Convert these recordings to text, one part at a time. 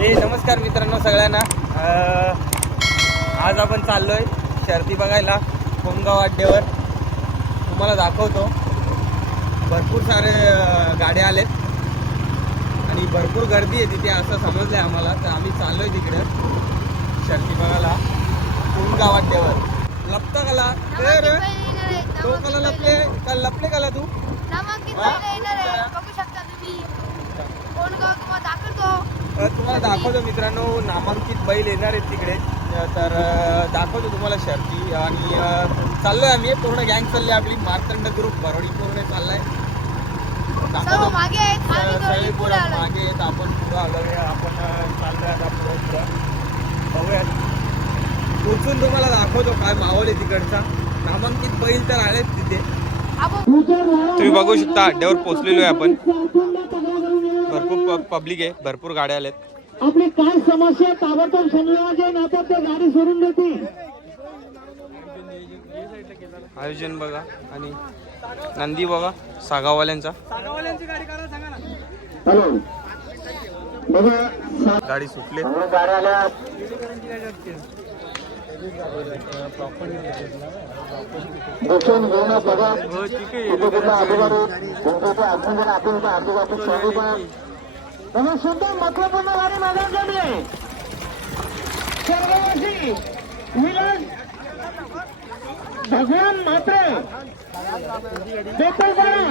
नमस्कार मित्रांनो सगळ्यांना। आज आपण चाललोय शर्ती बघायला कोणगाव अड्ड्यावर। तुम्हाला दाखवतो, भरपूर सारे गाड्या आलेत आणि भरपूर गर्दी आहे तिथे असं समजलंय आम्हाला। तर आम्ही चाललोय तिकडे शर्ती बघायला कोणगाव अड्ड्यावर। लपता कला तर तो कला लपले का लपले कला तू तुम्हाला दाखवतो मित्रांनो, नामांकित बैल येणार आहेत तिकडे। तर दाखवतो तुम्हाला शर्ती। आणि चाललोय आम्ही, पूर्ण गँग चालली आपली, मार्तंड ग्रुप भरोडी पूर्ण चाललाय। मागे आहेत, आपण पुढे आलोय, आपण चाललोय आता पुढे। बघूया, पोचून तुम्हाला दाखवतो काय माहोल आहे तिकडचा। नामांकित बैल तर आलेत तिथे, तुम्ही बघू शकता। अड्ड्यावर पोहोचलेलो आहे आपण, भरपूर पब्लिक आहे, भरपूर गाड्या आल्यात। आपली काय समस्या ताबडतोब संयोजन आता ते गाडी सोडून देते। आयोजन बघा आणि नंदी बघा सागावाल्यांची गाडी करा सांगा ना। हॅलो बघा, गाडी सुटले, गाड्या आल्या। दोन घेऊन बघा, हो ठीक आहे। म्हणून सुद्धा महत्वपूर्ण गाडी मैदान झाली आहे। सर्ववासी विलास भगवान म्हात्रे, बेतलपाडा,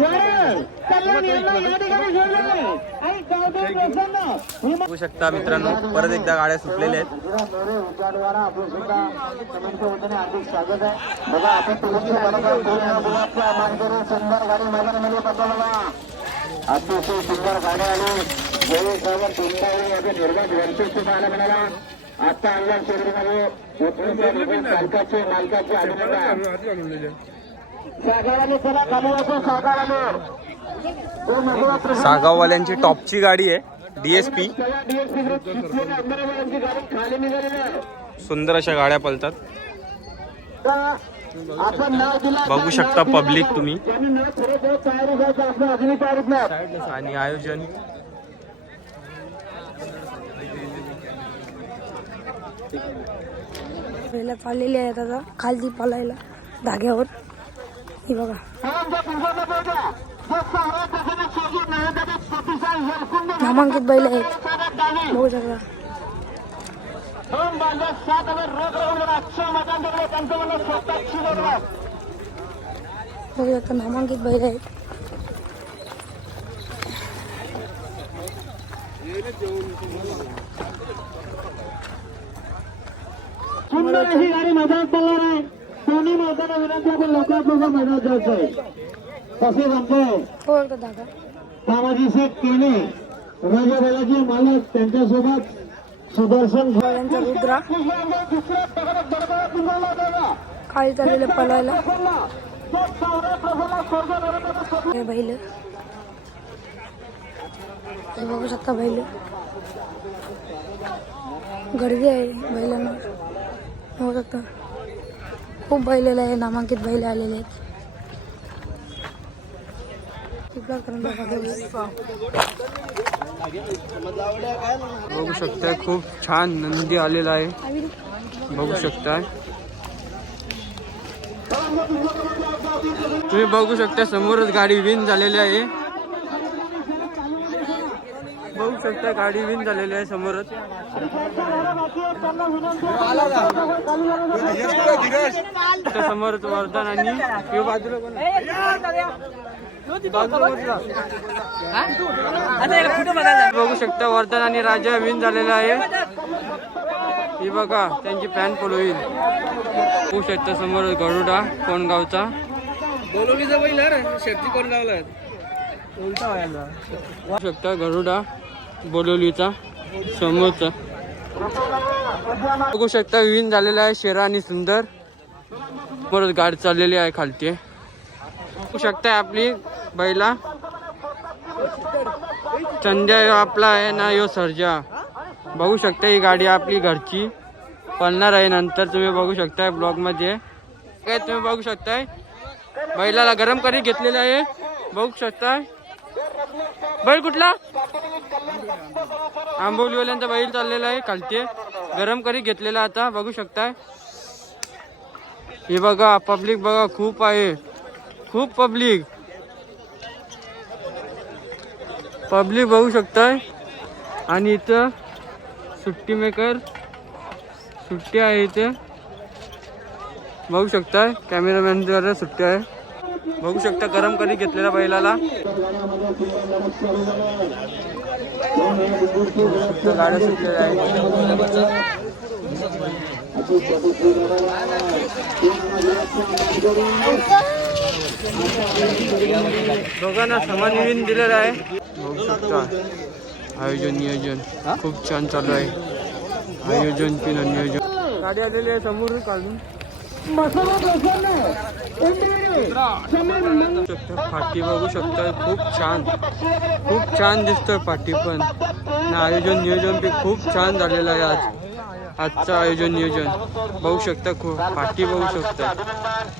वारळ, कल्याण यांना या ठिकाणी जोडले आहे। आणि गावदेव प्रसन्न बघू शकता मित्रांनो, परत एकदा गाड्या सुटलेल्या आहेत। आपलं सुद्धा कमेंटच्या वतीने हार्दिक स्वागत आहे। बघा, आपण तुमच्या गुलाबच्या मानकरी सुंदर गाडी मैदानामध्ये बसवला। अतिशय सुंदर गाड्या आली। जयसागर तुमच्यावर आपले निर्माण वर्षेच पाहायला मिळाला। आता आणल्या शहरीमध्ये मालकाचे अभिनंदन। सागावाले चला, खाली वाचून सागावाले सागाववाल्यांची टॉपची गाडी आहे, DSP। खाली निघालेली आहे। सुंदर अशा गाड्या पळतात, आपण नाव दिला, बघू शकता पब्लिक तुम्ही। तयारी जायचं आपलं अजूनही तयारीत नाही। आणि आयोजन चाललेले आहेत आता खाली पळायला धाग्यावर। हे बघा, नामांकित बैल आहेत, बघू शकता। बघू शकता, नामांकित बैल आहेत। सुंदर अशी गाडी मैदानात पडणार आहे। दोन्ही मैदाना विनंती, आपण लवकरात लवकर मैदानात जायचंय। तसेच आमचे हो एकदा धागा सामाजिक केणे राजा बैलाचे मालक, त्यांच्यासोबत सुदर्शन यांचा रुद्रा खाली चाललेलं पळायला। हे बैल बघू शकता, बैल गर्दी आहे बैलांना, बघू शकता। खूप बैल आहे, नामांकित बैल आलेले आहेत। बघू शकता, खूप छान नंदी आलेला आहे, बघू शकता। तुम्ही बघू शकता, समोरच गाडी विन झालेली आहे, बघू शकता गाडी विन झालेली आहे समोरच। समोरच वर्धन आणि बाजूला बघू शकता, वर्धन आणि राजा विन झालेला आहे। ही बघा, त्यांची फॅन फॉलो होईल। बघू शकता समोर गरुडा कोणगावचा, बोलवलीचा बैल शेती कोणगावला बघू शकता, गरुडा बोलवलीचा समोरचा। बघू शकता, विन झालेला आहे शेरा आणि सुंदर। परत गाडी चाललेली आहे खालती, बघू शकता आपली बैला। संध्या आपला आहे ना, यो सर्जा। बघू शकता, ही गाडी आपली घरची पळणार आहे नंतर, तुम्ही बघू शकताय ब्लॉग मध्ये। काय तुम्ही बघू शकताय, बैलाला गरम करी घेतलेलं आहे, बघू शकताय। बैल कुठला? आंबोलीवाल्यांचा बैल चाललेला आहे खालती गरम करी घेतलेला आता बघू शकताय. हे बघा पब्लिक बघा खूप आहे, खूप पब्लिक बघू शकताय. आणि इथं सुट्टी मेकर सुट्टी आहे इथे बघू शकताय. कॅमेरामॅन द्वारे सुट्टी आहे बघू शकता. गरम करी घेतलेल्या बैलाला गाड्या सुटलेल्या आहेत. दोघांना समान निवेदन दिलेलं आहे बघू शकता. आयोजन नियोजन खूप छान चालू आहे. आयोजन की नियोजन गाडी आलेली आहे समोर काढून फाटी बघू शकता. खूप छान दिसतोय फाटी पण. आयोजन नियोजन बी खूप छान झालेलं आहे. आजचं आयोजन नियोजन बघू शकता. खूप फाटी बघू शकता.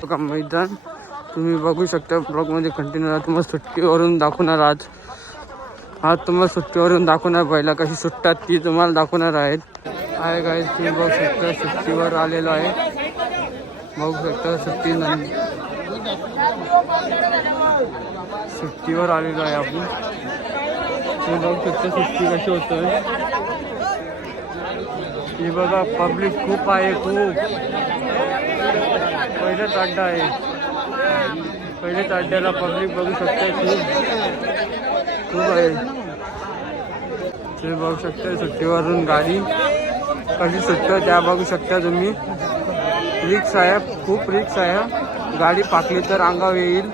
बघा मैदान तुम्ही बघू शकता. ब्लॉग मध्ये कंटिन्यू तुम्हाला सुट्टीवरून दाखवणार. आज तुम्हाला सुट्टीवरून दाखवणार. बैला कशी सुटतात ती तुम्हाला दाखवणार आहेत. गाईज तुम्ही बघू शकता सुट्टीवर आलेलो आहे बघू शकता. सुट्टीवर आलेलो आहे आपण. तुम्ही बघू शकता सुट्टी कशी होतोय. हे बघा पब्लिक खूप आहे. पहिलेच अड्डा आहे. पहिलेच अड्ड्याला पब्लिक बघू शकता खूप आहे. तुम्ही बघू शकता सुट्टीवरून गाडी कशी सुटतं त्या बघू शकता तुम्ही. रिक्स आहे, खूप रिक्स आहे. गाडी पाकली तर अंगावर येईल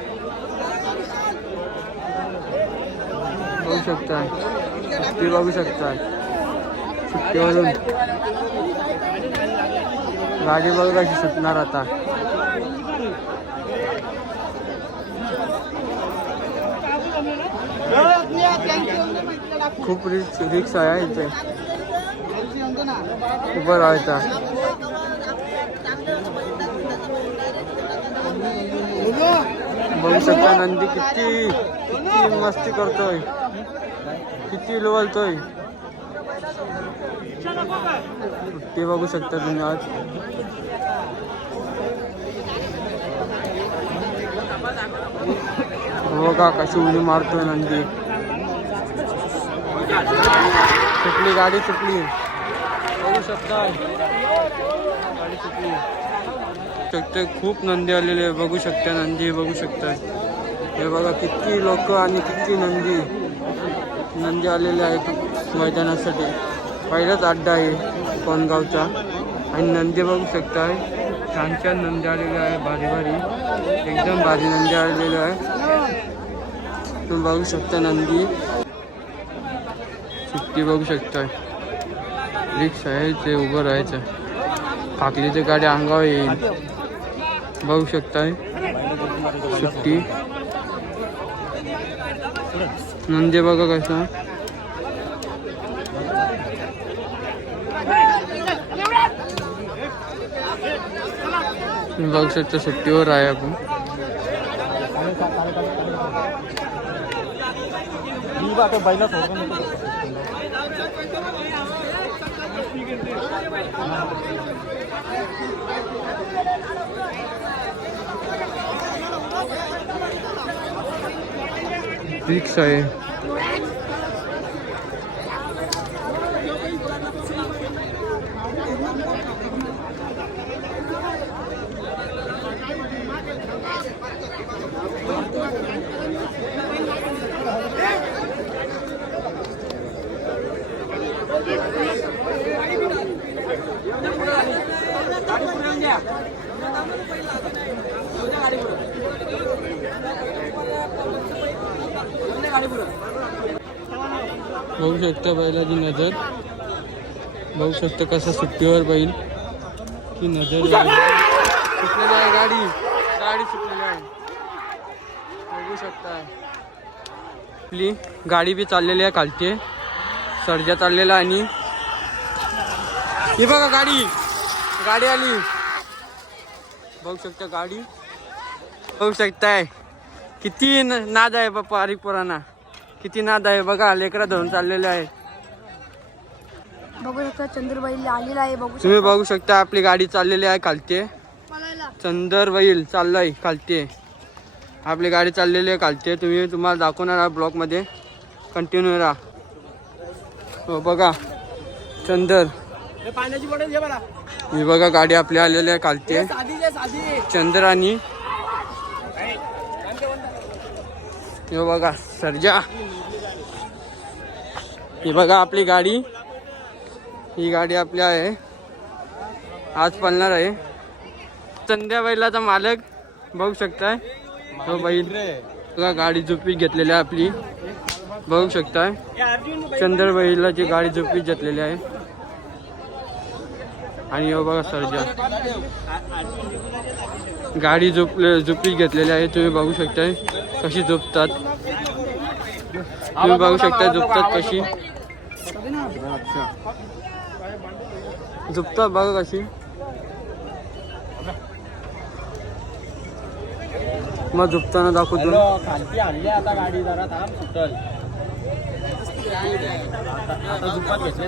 बघू शकता. सुट्टी बघू शकता. सुट्टीवरून गाडी बघू कशी सुटणार आता. खूप रिक्स आहे इथे. उभं राहायचा बघू शकता. नंदी किती मस्ती करतोय, किती लोळतोय ते बघू शकता तुम्ही. आज बघा कशी उडी मारतोय नंदी. सुटली गाडी सुटली बघू शकता. गाडी सुटली शकते. खूप नंदी आलेले आहे बघू शकता. नंदी बघू शकता. हे बघा किती लोक आणि किती नंदी आलेले आहेत मैदानासाठी. पहिलाच अड्डा आहे कोणगावचा. आणि नंदी बघू शकता. छान छान नंदी आलेले आहे. भारी एकदम भारी नंदी आलेले आहे. तुम्ही बघू शकता नंदी. सुट्टी बघू शकता. रिक्स आहे ते उभं राहायचं. पाकलीची गाडी अंगावर येईल बघू शकताय. सुट्टी नंदी बघा कसं. बघू शकता सुट्टीवर आहे आपण. रिक्स आहे. बघू शकता बैलाची नजर. बघू शकता कसं सुट्टीवर बैल की नजर सुटलेली आहे. गाडी सुटलेली आहे बघू शकता. आपली गाडी बी चाललेली आहे खालती. सर्जा चाललेला. आणि हे बघा गाडी आली बघू शकता. गाडी बघू शकताय. किती नाद आहे बाप्पा. हरिक पुराणा किती नाद आहे बघा. लेकरा धरून चाललेले आहे. बघू शकता चंद्रबाई आलेला आहे. बघू तुम्ही बघू शकता आपली गाडी चाललेली आहे खालती. चंद्रबाईल चाललाय खालती. आपली गाडी चाललेली आहे खालती. तुम्हाला दाखवणार आहे ब्लॉग मध्ये. कंटिन्यू राहा. हो बघा चंदर. ही बघा गाडी आपली आलेली आहे खालती. चंद्र आणि हे बघा सर्जा. ही बघा आपली गाडी. ही गाडी आपली आहे. आज पळणार आहे. संध्या बैलाचा मालक बघू शकताय. तो बैल बघा गाडी झोपी घेतलेली आहे आपली. बघू शकताय चंद्र बैलाची गाडी झोपी घेतलेली आहे. आणि हो बघा सर्जा गाडी झोपी घेतलेली आहे. तुम्ही बघू शकताय कशी झोपतात. तुम्ही बघू शकता झोपतात कशी झोपतात. बघा कशी. मग झोपताना दाखवतो. खालती आणली आता गाडी जरा थांब सुटल. आता झुपात घेतले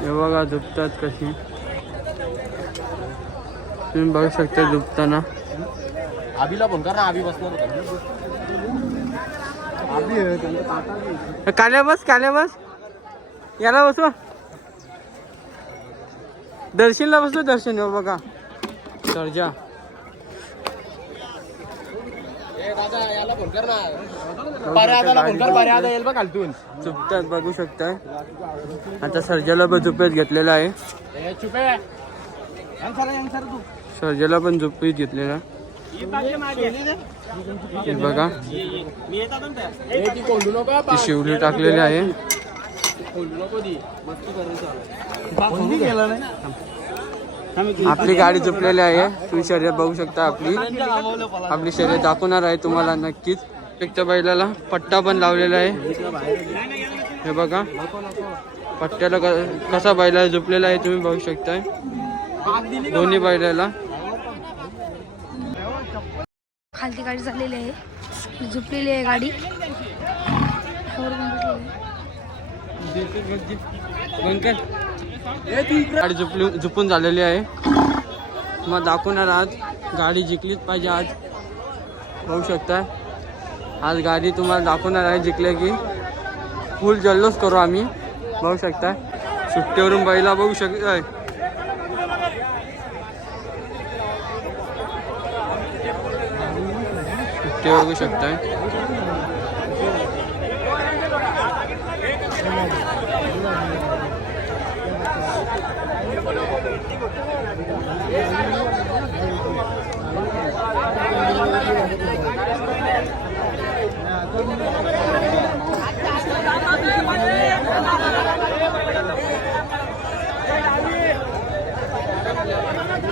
हे बघा झोपतात कशी. तुम्ही बघू शकता झोपताना. आबीला फोन कर ना. आबी बसणार काल्या बस याला बसवा. दर्शनला बसलो. दर्शन हो बघा सर्जा. याला फोन कर ना. पर्यादाला फोन कर. पर्यादा येईल बघ खालतून. झोपतात बघू शकताय. आता सर्जाला पण झोपेत घेतलेला आहे. सर्जाला पण झोपेत घेतलेला. हे बघा ती शिवली टाकलेली आहे. आपली गाडी झोपलेली आहे. तुम्ही शर्यत बघू शकता. आपली शर्यत दाखवणार आहे तुम्हाला नक्कीच. एक बैलाला पट्टा पण लावलेला आहे. हे बघा पट्ट्याला कसा बैला झोपलेला आहे तुम्ही बघू शकताय. दोन्ही बैलाला खालती गाडी चाललेली आहे. झोपलेली आहे गाडी. गाडी झोपून झालेली आहे. मग दाखवणार आज गाडी जिंकलीच पाहिजे. आज बघू शकता. आज गाडी तुम्हाला दाखवणार आहे. जिंकले की फुल जल्लोष करू आम्ही. बघू शकता सुट्टीवरून बैला बघू शकताय. सुट्टी बघू शकताय.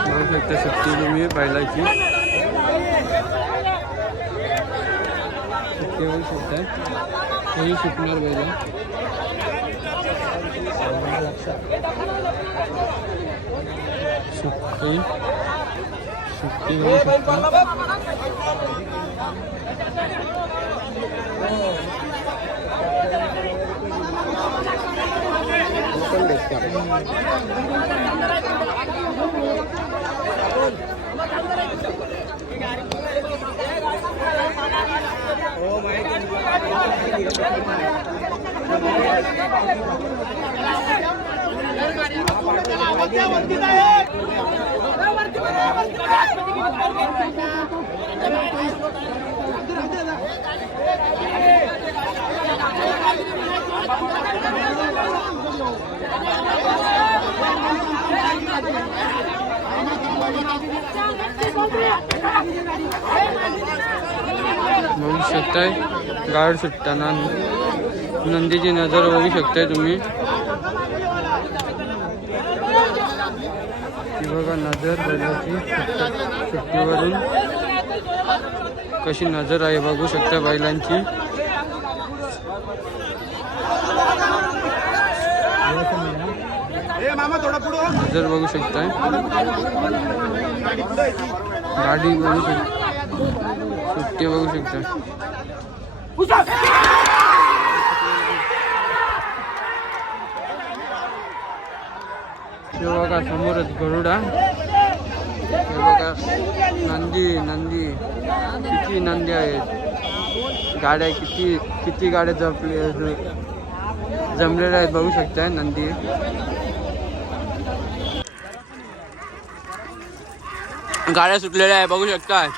बघू शकता सुट्टी तुम्ही बैलाची. सुट्टी बघू शकता. काही सुटणार बैला. सुट्टी बघू शकता. बघू शकताय गाड सुटताना नंदीची नजर बघू शकताय तुम्ही. बघा नजर बैलाची सुट्टीवरून कशी नजर आहे बघू शकता बैलांची. नजर बघू शकताय. गाडी बघू शकता. सुट्टी बघू शकता. बघा समोरच गरुडा. हे बघा नंदी किती नंदी आहेत. गाड्या किती गाड्या जमलेल्या आहेत बघू शकताय. नंदी गाड्या सुटलेल्या आहे बघू शकताय.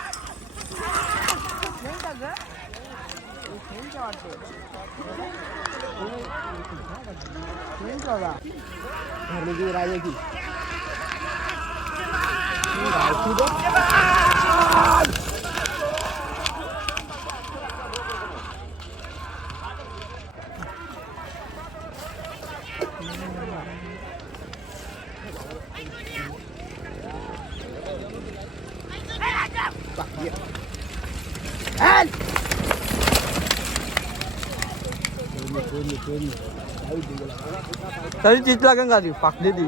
तरी तीच लागेल का ती पाकली ती.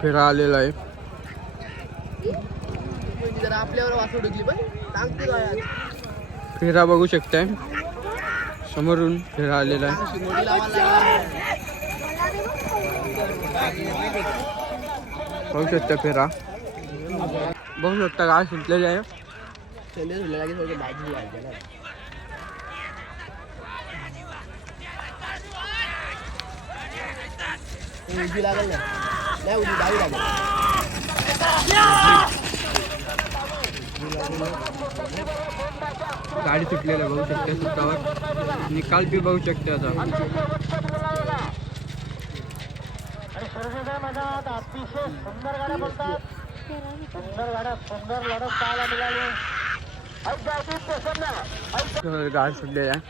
फेरा आलेला आहे. फेरा बघू शकताय समोरून फेरा आलेला आहे. बघू शकता फेरा बघू शकता गाय सुटलेली आहे. गाडी सुटलेली आहे बघू शकता. सुटावर निकाल बी बघू शकता. आता गाडी सुटलेली आहे.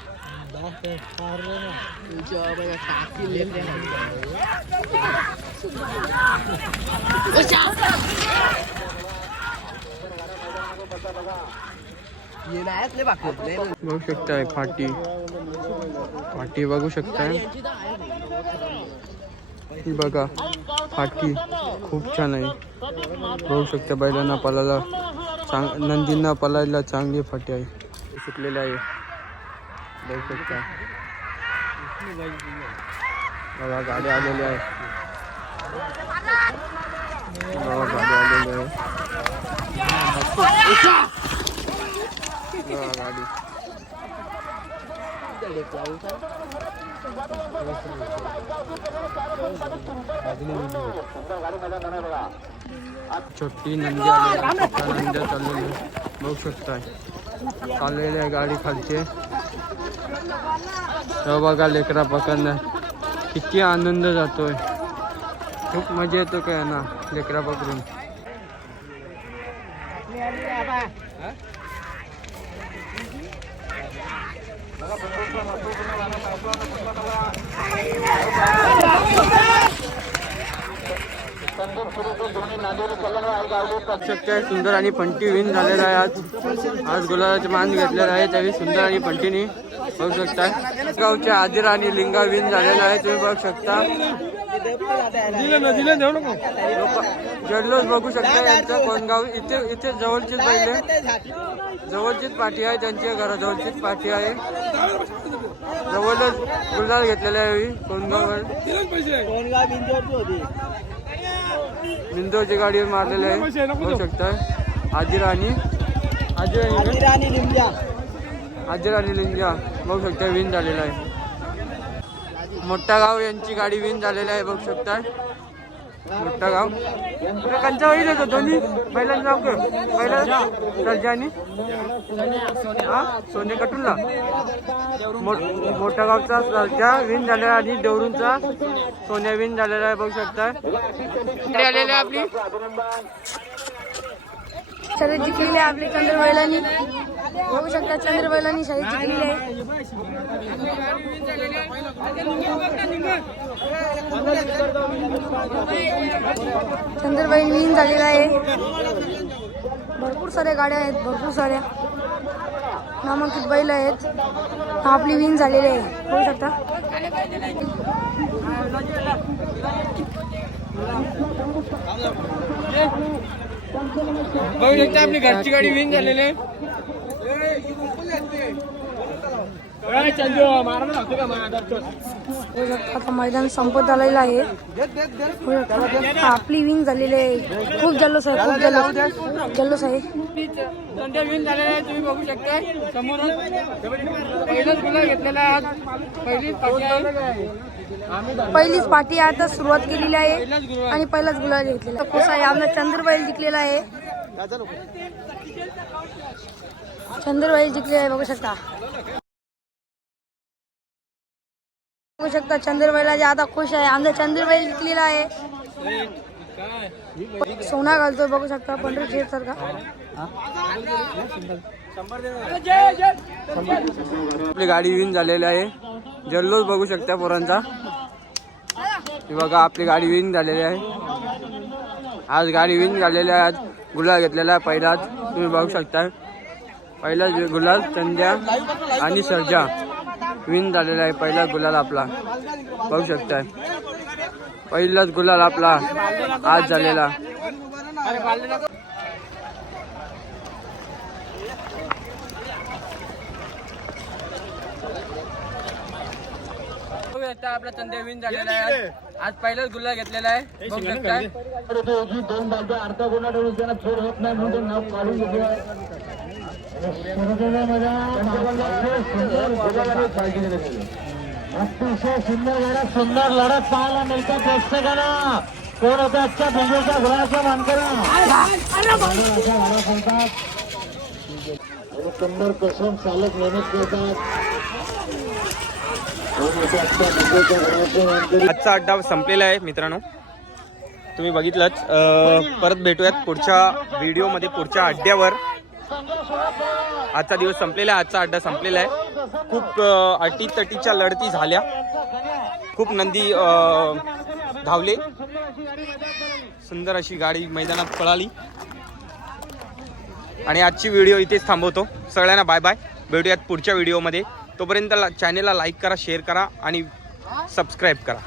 बघू शकताय फाटी बघू शकताय. बघा फाटी खूप छान आहे बघू शकता. बैलांना पलायला नंदींना पलायला चांगली फाटी आहे. सुटलेली आहे बघू शकता. बघा गाडी आलेली आहे. बघा गाडी आलेली आहे. बघा गाडी छोटी नंदी आलेली. नंद्या चाललेली बघू शकताय. चाललेली आहे गाडी खालचे. बघा लेकरा पकडण्यात किती आनंद जातोय. खूप मजा येतो काय ना लेकरा पकडून. सुंदर आणि फंटी विन झालेला आहे. आज गुलाबाचे मान घेतलेला आहे त्यावेळी सुंदर आणि फंटीनी बघू शकता. गावच्या आदिरा आणि लिंगा विन झालेला आहे तुम्ही बघू शकता. जल्लोष बघू शकता यांचा कोणगाव. इथे जवळचीच पहिले जवळचीच पाठी आहे. त्यांच्या घराजवळचीच पाठी आहे. जवळच गुलाल घेतलेला आहे कोणगाव. बिंदोची गाडी मारलेली आहे बघू शकता. आदिरा आणि लिंजा बघू शकता विन झालेला आहे. मोठा गाव यांची गाडी विन झालेली आहे बघू शकता. मोठा गाव कंचा होईल होतो दोन्ही बैलांचं नाव काय. पहिला सर्जा आणि सोने कटुल्ला. मोठा गावचा सर्जा विन झालेला आणि देवरूनचा सोन्या विन झालेला आहे बघू शकता. आलेली आपली शर्यत जिंकलेली आहे आपली चंद्रबैलांनी बघू शकता. चंद्रबैलांनी शर्यत जिंकलेली आहे. चंद्रबाई विन झालेला आहे. भरपूर साऱ्या गाड्या आहेत. भरपूर साऱ्या नामांकित बैल आहेत. आपली विन झालेली आहे बघू शकता. बघू शकता आपली घरची गाडी विन झालेली आहे. बघू शकता आता मैदान संपत आलेलं आहे. बघू शकता, आपली विंग झालेली आहे. खूप जल्लोष आहे, खूप जल्लोष आहे. विन झालेला आहे, तुम्ही बघू शकता समोर पहिलाच गुलाल घेतलेला आहे. पहिलीच पार्टी आता सुरुवात केलेली आहे आणि पहिलाच गुलाल घेतलेला आहे. कसं आहे, आमचा चंद्रबाई जिंकलेला आहे. चंद्रबाई जिंकलेला आहे, बघू शकता. बघू शकता चंद्रबाईला जे आता खुश आहे. आमचा चंद्रबाई जिंकलेला आहे. सोना घालतोय, बघू शकता पंढरी शेठ सारखा. आपली गाडी विन झालेली आहे. जल्लोष बघू शकता पोरांचा. हे बघा आपली गाडी विन झालेली आहे. आज गाडी विन झालेली आहे. आज गुलाल घेतलेला आहे पहिलाच. तुम्ही बघू शकता पहिलाच गुलाल चंद्या आणि सर्जा विन झालेला आहे. पहिला गुलाल आपला बघू शकताय. पहिलाच गुलाल आपला आज झालेला. आपला चंद्या विन झालेला आहे. आज पहिलाच गुलाल घेतलेला आहे, बघू शकताय. दोन बाजू अर्धा गुन्हा ठेवून त्यांना छोड होत नाही म्हणून नाव काढून घेतलं. अतिशय सुंदर लढत, सुंदर लढत पाहायला मिळतात प्रेक्षकांना. कोण होता आजच्या बिंदूच्या घोड्याचा मानकरा सुंदर कसम चालक मेहनत करतात. आजचा अड्डा संपलेला आहे मित्रांनो, तुम्ही बघितलंच. परत भेटूयात पुढच्या व्हिडिओमध्ये, पुढच्या अड्ड्यावर. आजचा दिवस संपलेला आहे, आजचा अड्डा संपलेला आहे. खूप अटीतटीच्या लढती झाल्या, खूप नंदी धावले. सुंदर अशी गाडी मैदानात पळाली. आणि आजची व्हिडिओ इथेच थांबवतो. सगळ्यांना बाय बाय. भेटूयात पुढच्या व्हिडिओमध्ये. तोपर्यंत चॅनेलला लाईक करा, शेअर करा आणि सबस्क्राईब करा.